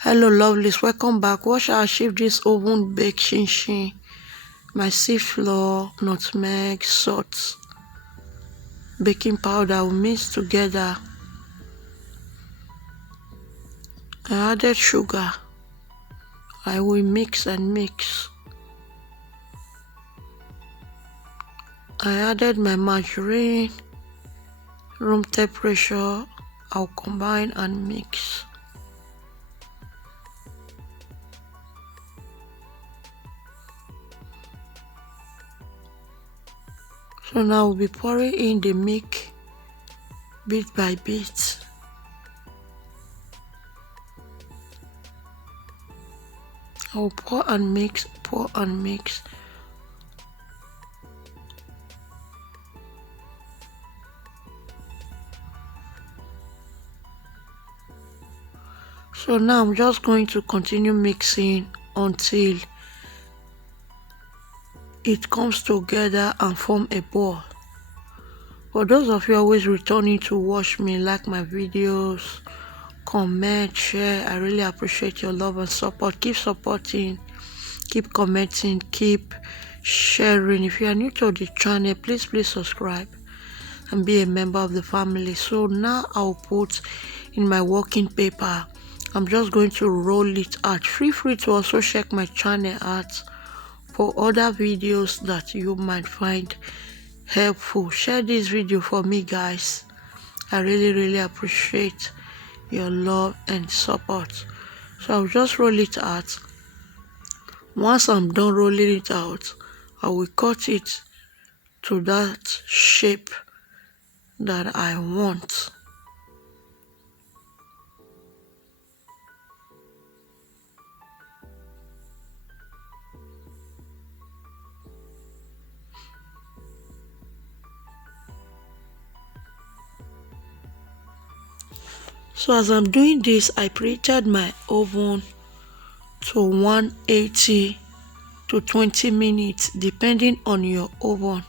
Hello lovelies, welcome back. What shall I achieve this oven baked chinchin? My seed flour, nutmeg, salt, baking powder will mix together. I added sugar. I will mix and mix. I added my margarine, room temperature. I'll combine and mix. So now we'll be pouring in the milk bit by bit. I'll pour and mix, pour and mix. So now I'm just going to continue mixing until it comes together and form a ball. For those of you always returning to watch me, like my videos, comment, share, I really appreciate your love and support. Keep supporting, keep commenting, keep sharing. If you are new to the channel, please subscribe and be a member of the family. So now I'll put in my working paper. I'm just going to roll it out. Feel free to also check my channel out for other videos that you might find helpful. Share this video for me, guys. I really appreciate your love and support. So I'll just roll it out. Once I'm done rolling it out, I will cut it to that shape that I want. So as I'm doing this, I preheated my oven to 180 to 20 minutes depending on your oven.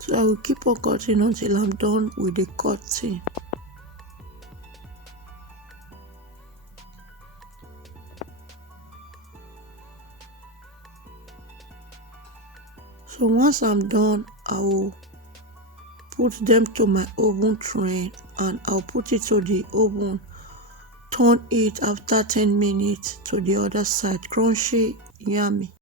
So I will keep on cutting until I'm done with the cutting. So once I'm done, I will put them to my oven tray and I'll put it to the oven. Turn it after 10 minutes to the other side. Crunchy, yummy.